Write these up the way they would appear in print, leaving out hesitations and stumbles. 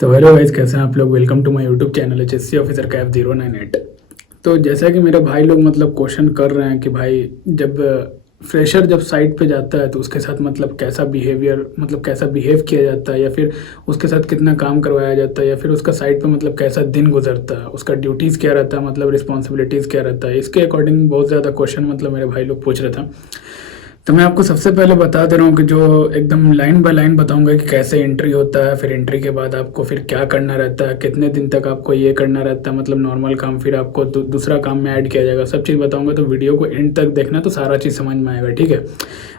तो hello guys, कैसे हैं आप लोग। Welcome to my YouTube channel HSC officer Kaif 098। तो जैसा कि मेरे भाई लोग क्वेश्चन कर रहे हैं कि भाई जब फ्रेशर जब साइट पे जाता है तो उसके साथ कैसा बिहेवियर कैसा बिहेव किया जाता है, या फिर उसके साथ कितना काम करवाया जाता है, या फिर उसका साइट पे कैसा दिन गुजरता है, उसका ड्यूटीज़ क्या रहता है, रिस्पॉन्सिबिलिटीज़ क्या रहता है। इसके अकॉर्डिंग बहुत ज़्यादा क्वेश्चन मेरे भाई लोग पूछ रहे थे। तो मैं आपको सबसे पहले बता दे रहा हूँ कि जो एकदम लाइन बाय लाइन बताऊंगा कि कैसे एंट्री होता है, फिर एंट्री के बाद आपको फिर क्या करना रहता है, कितने दिन तक आपको ये करना रहता है, नॉर्मल काम, फिर आपको दूसरा काम में ऐड किया जाएगा। सब चीज़ बताऊंगा, तो वीडियो को एंड तक देखना तो सारा चीज़ समझ में आएगा, ठीक है।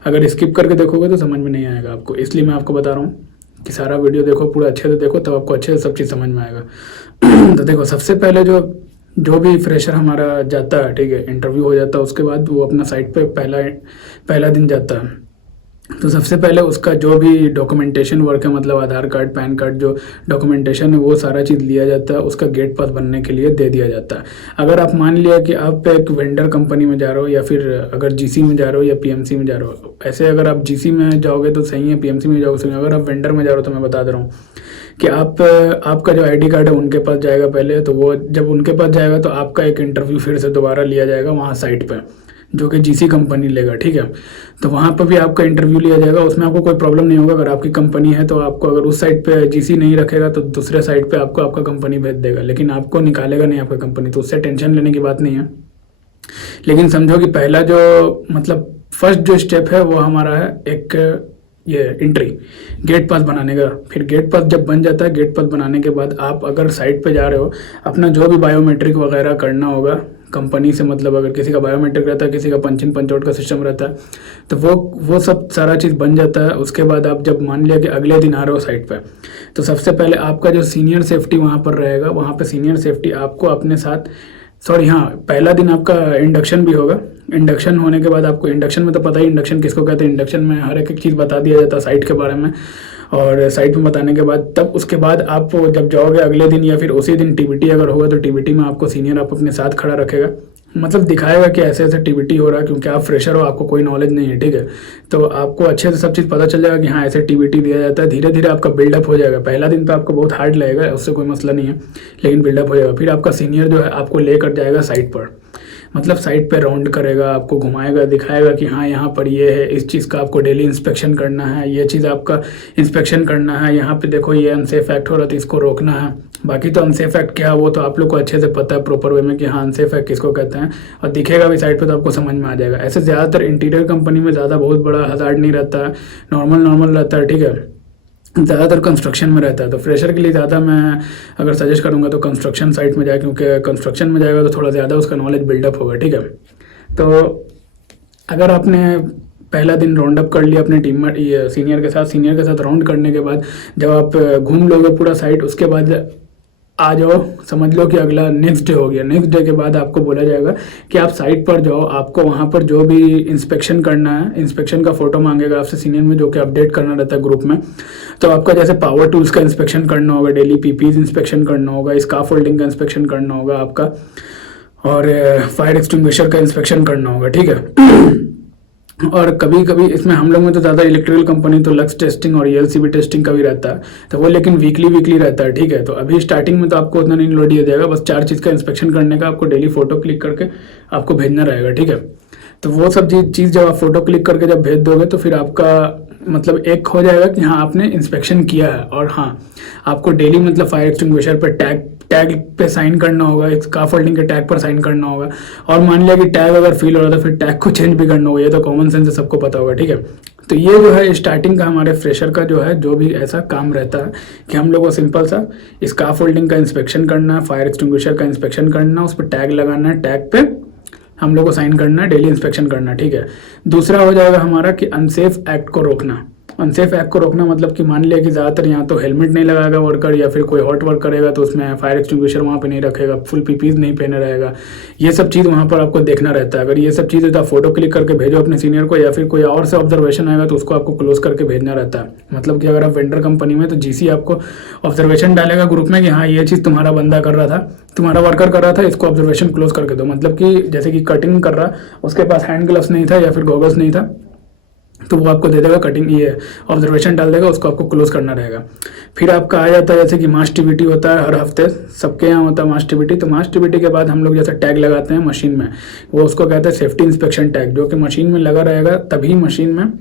अगर स्किप करके देखोगे तो समझ में नहीं आएगा आपको, इसलिए मैं आपको बता रहा हूँ कि सारा वीडियो देखो, पूरा अच्छे से देखो, तब आपको अच्छे से सब चीज़ समझ में आएगा। तो देखो, सबसे पहले जो जो भी फ्रेशर हमारा जाता है, ठीक है, इंटरव्यू हो जाता है, उसके बाद वो अपना साइट पे पहला दिन जाता है। तो सबसे पहले उसका जो भी डॉक्यूमेंटेशन वर्क है, आधार कार्ड, पैन कार्ड, जो डॉक्यूमेंटेशन है वो सारा चीज़ लिया जाता है, उसका गेट पास बनने के लिए दे दिया जाता है। अगर आप मान लिया कि आप एक वेंडर कंपनी में जा रहे हो, या फिर अगर जीसी में जा रहे हो या पीएमसी में जा रहे हो, ऐसे अगर आप जीसी में जाओगे तो सही है, पीएमसी में जाओगे सही है। अगर आप वेंडर में जा रहे हो तो मैं बता दे रहा हूँ कि आपका जो आईडी कार्ड है उनके पास जाएगा पहले, तो वो जब उनके पास जाएगा तो आपका एक इंटरव्यू फिर से दोबारा लिया जाएगा वहाँ साइट पे, जो कि जीसी कंपनी लेगा, ठीक है। तो वहाँ पर भी आपका इंटरव्यू लिया जाएगा, उसमें आपको कोई प्रॉब्लम नहीं होगा। अगर आपकी कंपनी है तो आपको, अगर उस साइट पे जीसी नहीं रखेगा तो दूसरे साइट पे आपको आपका कंपनी भेज देगा, लेकिन आपको निकालेगा नहीं आपका कंपनी, तो उससे टेंशन लेने की बात नहीं है। लेकिन समझो कि पहला जो फर्स्ट जो स्टेप है वो हमारा है एक ये एंट्री, गेट पास बनाने का। फिर गेट पास जब बन जाता है, गेट पास बनाने के बाद आप अगर साइट पे जा रहे हो, अपना जो भी बायोमेट्रिक वगैरह करना होगा कंपनी से, अगर किसी का बायोमेट्रिक रहता है, किसी का पंचिंग पंचआउट का सिस्टम रहता है, तो वो सब सारा चीज़ बन जाता है। उसके बाद आप जब मान लिया कि अगले दिन आ रहे हो साइट पे, तो सबसे पहले आपका जो सीनियर सेफ्टी वहाँ पर रहेगा, वहाँ पे सीनियर सेफ्टी आपको अपने साथ, सॉरी हाँ, पहला दिन आपका इंडक्शन भी होगा। इंडक्शन होने के बाद आपको, इंडक्शन में तो पता ही इंडक्शन किसको कहते हैं, इंडक्शन में हर एक चीज़ बता दिया जाता है साइट के बारे में, और साइट में बताने के बाद तब उसके बाद आप जब जाओगे अगले दिन या फिर उसी दिन टीबीटी अगर होगा तो टीबीटी में आपको सीनियर आप अपने साथ खड़ा रखेगा, दिखाएगा कि ऐसे ऐसे टीबीटी हो रहा है, क्योंकि आप फ्रेशर हो, आपको कोई नॉलेज नहीं है, ठीक है। तो आपको अच्छे से सब चीज़ पता चल जाएगा कि हाँ ऐसे टीबीटी दिया जाता है। धीरे धीरे आपका बिल्डअप हो जाएगा। पहला दिन तो आपको बहुत हार्ड लगेगा, उससे कोई मसला नहीं है, लेकिन बिल्डअप हो जाएगा। फिर आपका सीनियर जो है आपको लेकर जाएगा साइट पर, साइट पे राउंड करेगा, आपको घुमाएगा, दिखाएगा कि हाँ यहाँ पर ये है, इस चीज़ का आपको डेली इंस्पेक्शन करना है, ये चीज़ आपका इंस्पेक्शन करना है, यहाँ पे देखो ये अनसेफ एक्ट हो रहा है तो इसको रोकना है। बाकी तो अनसेफ एक्ट क्या है वो तो आप लोग को अच्छे से पता है प्रॉपर वे में कि हाँ अनसेफ एक्ट किसको कहते हैं, और दिखेगा भी साइट पे तो आपको समझ में आ जाएगा। ऐसे ज़्यादातर इंटीरियर कंपनी में ज़्यादा बहुत बड़ा हज़ार्ड नहीं रहता है, नॉर्मल रहता है, ठीक है। ज़्यादातर कंस्ट्रक्शन में रहता है, तो फ्रेशर के लिए ज़्यादा मैं अगर सजेस्ट करूँगा तो कंस्ट्रक्शन साइट में जाए, क्योंकि कंस्ट्रक्शन में जाएगा तो थोड़ा ज़्यादा उसका नॉलेज बिल्डअप होगा, ठीक है। तो अगर आपने पहला दिन राउंड अप कर लिया अपने टीम में, ये सीनियर के साथ राउंड करने के बाद जब आप घूम लोगे पूरा साइट, उसके बाद आ जाओ, समझ लो कि अगला नेक्स्ट डे हो गया। नेक्स्ट डे के बाद आपको बोला जाएगा कि आप साइट पर जाओ, आपको वहाँ पर जो भी इंस्पेक्शन करना है, इंस्पेक्शन का फोटो मांगेगा आपसे सीनियर में, जो कि अपडेट करना रहता है ग्रुप में। तो आपका जैसे पावर टूल्स का इंस्पेक्शन करना होगा, डेली पीपीज इंस्पेक्शन करना होगा, स्काफ फोल्डिंग का इंस्पेक्शन करना होगा आपका, और फायर एक्सटिंग्विशर का इंस्पेक्शन करना होगा, ठीक है। और कभी कभी इसमें हम लोग में तो ज़्यादा इलेक्ट्रिकल कंपनी तो लक्स टेस्टिंग और एलसीबी टेस्टिंग का भी रहता है, तो वो लेकिन वीकली रहता है, ठीक है। तो अभी स्टार्टिंग में तो आपको उतना नहीं लोड दिया जाएगा, बस 4 चीज़ का इंस्पेक्शन करने का आपको डेली फोटो क्लिक करके आपको भेजना रहेगा, ठीक है। तो वो सब चीज़ जब आप फोटो क्लिक करके जब भेज दोगे तो फिर आपका एक हो जाएगा कि हाँ आपने इंस्पेक्शन किया है। और हाँ, आपको डेली फायर एक्सटिंग्विशर पर टैग पे साइन करना होगा, एक स्काफ फोल्डिंग के टैग पर साइन करना होगा, और मान लिया कि टैग अगर फील हो रहा था फिर टैग को चेंज भी करना होगा, ये तो कॉमन सेंस है, सबको पता होगा, ठीक है। तो ये जो है स्टार्टिंग का हमारे फ्रेशर का जो है, जो भी ऐसा काम रहता है कि हम लोग को सिंपल सा स्काफ फोल्डिंग का इंस्पेक्शन करना है, फायर एक्सटिंग्विशर का इंस्पेक्शन करना है, उस पर टैग लगाना है, टैग पे हम लोग को साइन करना है, डेली इंस्पेक्शन करना, ठीक है। दूसरा हो जाएगा हमारा कि अनसेफ एक्ट को रोकना। अनसेफ एक्ट को रोकना कि मान लिया कि ज़्यादातर यहाँ तो हेलमेट नहीं लगाएगा वर्कर, या फिर कोई हॉट वर्क करेगा तो उसमें फायर एक्सटिंग्विशर वहाँ पे नहीं रखेगा, फुल पीपीज नहीं पहने रहेगा, ये सब चीज़ वहाँ पर आपको देखना रहता है। अगर ये सब चीज़ें तो आप फोटो क्लिक करके भेजो अपने सीनियर को, या फिर कोई और से ऑब्जर्वेशन आएगा तो उसको आपको क्लोज करके भेजना रहता है। कि अगर आप वेंडर कंपनी में तो जीसी आपको ऑब्जर्वेशन डालेगा ग्रुप में कि हाँ ये चीज़ तुम्हारा बंदा कर रहा था, तुम्हारा वर्कर कर रहा था, इसको ऑब्जर्वेशन क्लोज करके दो। कि जैसे कि कटिंग कर रहा, उसके पास हैंड ग्लव्स नहीं था या फिर गॉगल्स नहीं था, तो वो आपको दे देगा कटिंग, ये ऑब्जर्वेशन डाल देगा, उसको आपको क्लोज करना रहेगा। फिर आपका आ जाता है जैसे कि मास टीबीटी होता है हर हफ्ते, सबके यहाँ होता है मास टीबीटी। तो मास टीबीटी के बाद हम लोग जैसे टैग लगाते हैं मशीन में, वो उसको कहते हैं सेफ्टी इंस्पेक्शन टैग, जो कि मशीन में लगा रहेगा तभी मशीन में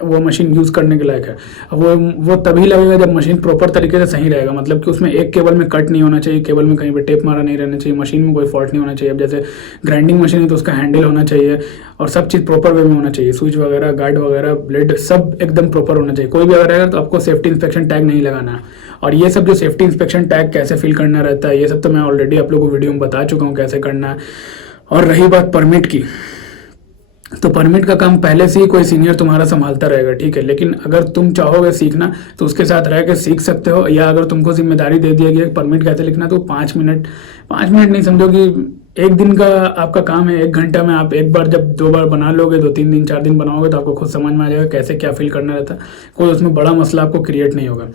वो मशीन यूज़ करने के लायक है। अब वो तभी लगेगा जब मशीन प्रॉपर तरीके से सही रहेगा, मतलब कि उसमें एक केबल में कट नहीं होना चाहिए, केबल में कहीं पे टेप मारा नहीं रहना चाहिए, मशीन में कोई फॉल्ट नहीं होना चाहिए। अब जैसे ग्राइंडिंग मशीन है तो उसका हैंडल होना चाहिए और सब चीज़ प्रॉपर वे में होना चाहिए, स्विच वगैरह, गार्ड वगैरह, ब्लेड सब एकदम प्रॉपर होना चाहिए। कोई भी अगर रहेगा तो आपको सेफ्टी इंस्पेक्शन टैग नहीं लगाना है। और ये सब जो सेफ्टी इंस्पेक्शन टैग कैसे फिल करना रहता है, ये सब तो मैं ऑलरेडी आप लोगों को वीडियो में बता चुका हूँ कैसे करना है। और रही बात परमिट की, तो परमिट का काम पहले से ही कोई सीनियर तुम्हारा संभालता रहेगा, ठीक है। लेकिन अगर तुम चाहोगे सीखना तो उसके साथ रह के सीख सकते हो, या अगर तुमको जिम्मेदारी दे दिया गया परमिट कैसे लिखना, तो 5 मिनट नहीं, समझो कि एक दिन का आपका काम है, 1 घंटा में आप एक बार जब 2 बार बना लोगे, 2-3 दिन 4 दिन बनाओगे तो आपको खुद समझ में आ जाएगा कैसे क्या फिल करना रहता है। कोई उसमें बड़ा मसला आपको क्रिएट नहीं होगा,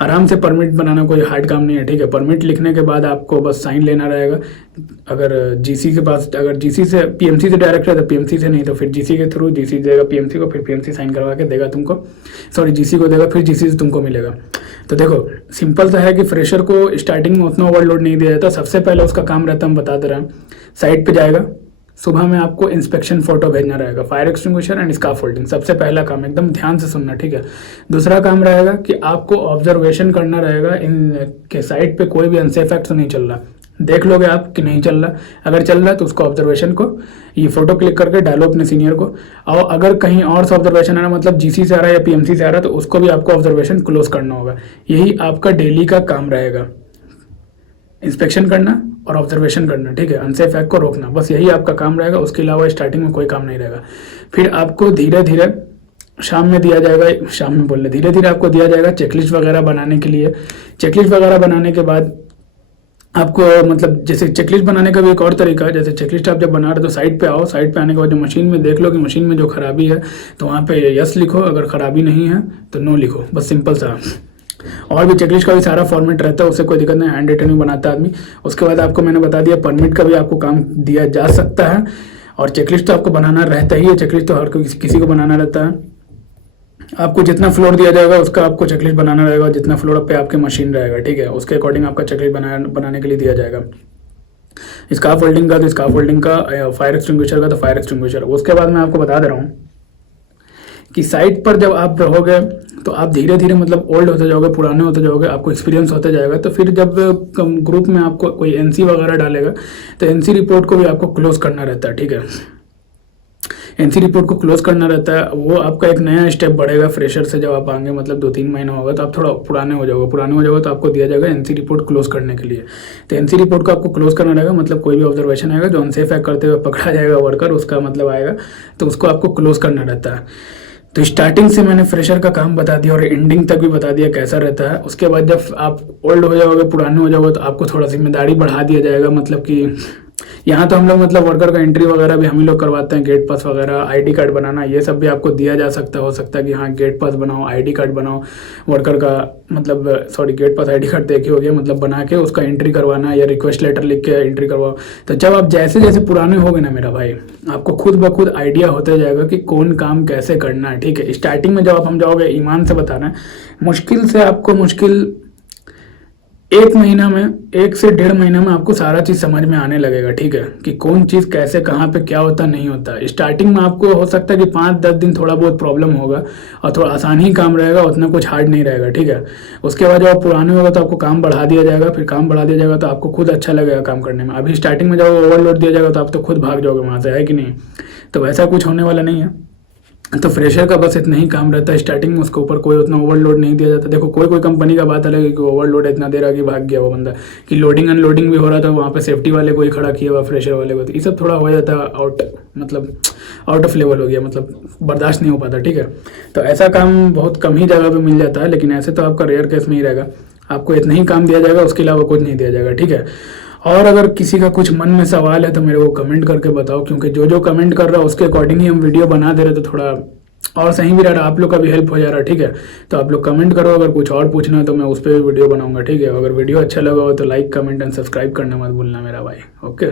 आराम से परमिट बनाना कोई हार्ड काम नहीं है, ठीक है। परमिट लिखने के बाद आपको बस साइन लेना रहेगा। अगर जीसी के पास, अगर जीसी से पीएमसी से डायरेक्ट है तो पीएमसी से, नहीं तो फिर जीसी के थ्रू, जीसी देगा पीएमसी को, फिर पीएमसी साइन करवा के देगा तुमको, सॉरी जीसी को देगा, फिर जीसी से तुमको मिलेगा। तो देखो सिंपल सा है कि फ्रेशर को स्टार्टिंग में उतना ओवरलोड नहीं दिया जाता। सबसे पहले उसका काम रहता है, हम बता दे रहे हैं, साइट पे जाएगा, सुबह में आपको इंस्पेक्शन फोटो भेजना रहेगा, फायर एक्सटिंग्विशर एंड स्काफोल्डिंग, सबसे पहला काम, एकदम ध्यान से सुनना, ठीक है। दूसरा काम रहेगा कि आपको ऑब्जर्वेशन करना रहेगा इन के साइट पे कोई भी अनसेफ एक्ट तो नहीं चल रहा, देख लोगे आप कि नहीं चल रहा। अगर चल रहा है तो उसको ऑब्जर्वेशन को ये फोटो क्लिक करके डालो अपने सीनियर को। और अगर कहीं और से ऑब्जर्वेशन आ रहा, मतलब जीसी से आ रहा है या पीएमसी से आ रहा है, तो उसको भी आपको ऑब्जर्वेशन क्लोज करना होगा। यही आपका डेली का काम रहेगा, इंस्पेक्शन करना और ऑब्जर्वेशन करना, ठीक है, अनसेफ एक्ट को रोकना, बस यही आपका काम रहेगा। उसके अलावा स्टार्टिंग में कोई काम नहीं रहेगा। फिर आपको धीरे धीरे शाम में दिया जाएगा, शाम में बोल रहे, धीरे धीरे आपको दिया जाएगा चेकलिस्ट वगैरह बनाने के लिए। चेकलिस्ट वगैरह बनाने के बाद आपको, मतलब जैसे चेकलिस्ट बनाने का भी एक और तरीका है। जैसे चेकलिस्ट आप जब बना रहे तो साइट पे आओ, साइट पे आने के बाद जो मशीन में देख लो कि मशीन में जो खराबी है तो वहाँ पे यस लिखो, अगर खराबी नहीं है तो नो लिखो, बस सिंपल सा। और भी चेकलिस्ट का भी सारा फॉर्मेट रहता है, उससे कोई दिक्कत नहीं, हैंड रिटन भी बनाता है आदमी। उसके बाद आपको मैंने बता दिया परमिट का भी आपको काम दिया जा सकता है, और चेकलिस्ट तो आपको बनाना रहता ही है, चेकलिस्ट तो हर किसी को बनाना रहता है। आपको जितना फ्लोर दिया जाएगा उसका आपको चेकलिस्ट बनाना रहेगा, जितना फ्लोर पे आपके मशीन रहेगा, ठीक है, उसके अकॉर्डिंग आपका चेकलिस्ट बनाने के लिए दिया जाएगा। स्काफ फोल्डिंग का तो स्काफ फोल्डिंग का, फायर एक्सटिंग्विशर का तो फायर एक्सटिंग्विशर। उसके बाद मैं आपको बता दे रहा हूँ कि साइट पर जब आप रहोगे तो आप धीरे धीरे मतलब ओल्ड होते जाओगे, पुराने होते जाओगे, आपको एक्सपीरियंस होते जाएगा। तो फिर जब ग्रुप में आपको कोई एनसी वगैरह डालेगा तो एनसी रिपोर्ट को भी आपको क्लोज करना रहता है, ठीक है। एनसी रिपोर्ट को क्लोज करना रहता है, वो आपका एक नया स्टेप बढ़ेगा फ्रेशर से। जब आप आएंगे मतलब 2-3 महीना होगा तो आप थोड़ा पुराने हो जाओगे तो आपको दिया जाएगा एनसी रिपोर्ट क्लोज करने के लिए। तो एनसी रिपोर्ट को आपको क्लोज करना रहेगा, मतलब कोई भी ऑब्जर्वेशन आएगा जो अनसेफ एक्ट करते हुए पकड़ा जाएगा वर्कर, उसका मतलब आएगा, तो उसको आपको क्लोज करना रहता है। तो स्टार्टिंग से मैंने फ्रेशर का काम बता दिया और एंडिंग तक भी बता दिया कैसा रहता है। उसके बाद जब आप ओल्ड हो जाओगे, पुराने हो जाओगे, तो आपको थोड़ा जिम्मेदारी बढ़ा दिया जाएगा। मतलब कि यहाँ तो हम लोग मतलब वर्कर का एंट्री वगैरह भी हम ही लोग करवाते हैं, गेट पास वगैरह, आईडी कार्ड बनाना, ये सब भी आपको दिया जा सकता हो सकता है कि हाँ गेट पास बनाओ, आईडी कार्ड बनाओ वर्कर का, मतलब सॉरी गेट पास आईडी कार्ड देखी हो गया, मतलब बना के उसका एंट्री करवाना या रिक्वेस्ट लेटर लिख के एंट्री करवाओ। तो जब आप जैसे जैसे पुराने हो गए ना मेरा भाई, आपको खुद ब खुद आइडिया होते जाएगा कि कौन काम कैसे करना है, ठीक है। स्टार्टिंग में जब आप हम जाओगे, ईमान से बताना, मुश्किल से आपको 1 महीना में, 1 से 1.5 महीना में आपको सारा चीज़ समझ में आने लगेगा, ठीक है, कि कौन चीज़ कैसे कहाँ पे क्या होता नहीं होता। स्टार्टिंग में आपको हो सकता है कि 5-10 दिन थोड़ा बहुत प्रॉब्लम होगा और थोड़ा आसान ही काम रहेगा, उतना कुछ हार्ड नहीं रहेगा, ठीक है। उसके बाद जब आप पुराने होगा तो आपको काम बढ़ा दिया जाएगा, फिर काम बढ़ा दिया जाएगा तो आपको खुद अच्छा लगेगा काम करने में। अभी स्टार्टिंग में जब ओवरलोड दिया जाएगा तो आप तो खुद भाग जाओगे वहाँ से, है कि नहीं। तो वैसा कुछ होने वाला नहीं है। तो फ्रेशर का बस इतना ही काम रहता है स्टार्टिंग में, उसके ऊपर कोई उतना ओवरलोड नहीं दिया जाता। देखो कोई कंपनी का बात अलग है कि ओवरलोड इतना दे रहा कि भाग गया वो बंदा, कि लोडिंग अनलोडिंग भी हो रहा था, वहाँ पे सेफ्टी वाले कोई खड़ा किया हुआ फ्रेशर वाले को, तो ये सब थोड़ा हो जाता है आउट ऑफ लेवल हो गया, मतलब बर्दाश्त नहीं हो पाता, ठीक है। तो ऐसा काम बहुत कम ही जगह पे मिल जाता है, लेकिन ऐसे तो आपका रेयर केस में ही रहेगा, आपको इतना ही काम दिया जाएगा, उसके अलावा कुछ नहीं दिया जाएगा, ठीक है। और अगर किसी का कुछ मन में सवाल है तो मेरे को कमेंट करके बताओ, क्योंकि जो कमेंट कर रहा है उसके अकॉर्डिंग ही हम वीडियो बना दे रहे, तो थोड़ा और सही भी रह रहा, आप लोग का भी हेल्प हो जा रहा है, ठीक है। तो आप लोग कमेंट करो, अगर कुछ और पूछना है तो मैं उस पर भी वीडियो बनाऊंगा, ठीक है। अगर वीडियो अच्छा लगा हो तो लाइक, कमेंट एंड सब्सक्राइब करना मत भूलना मेरा भाई, ओके।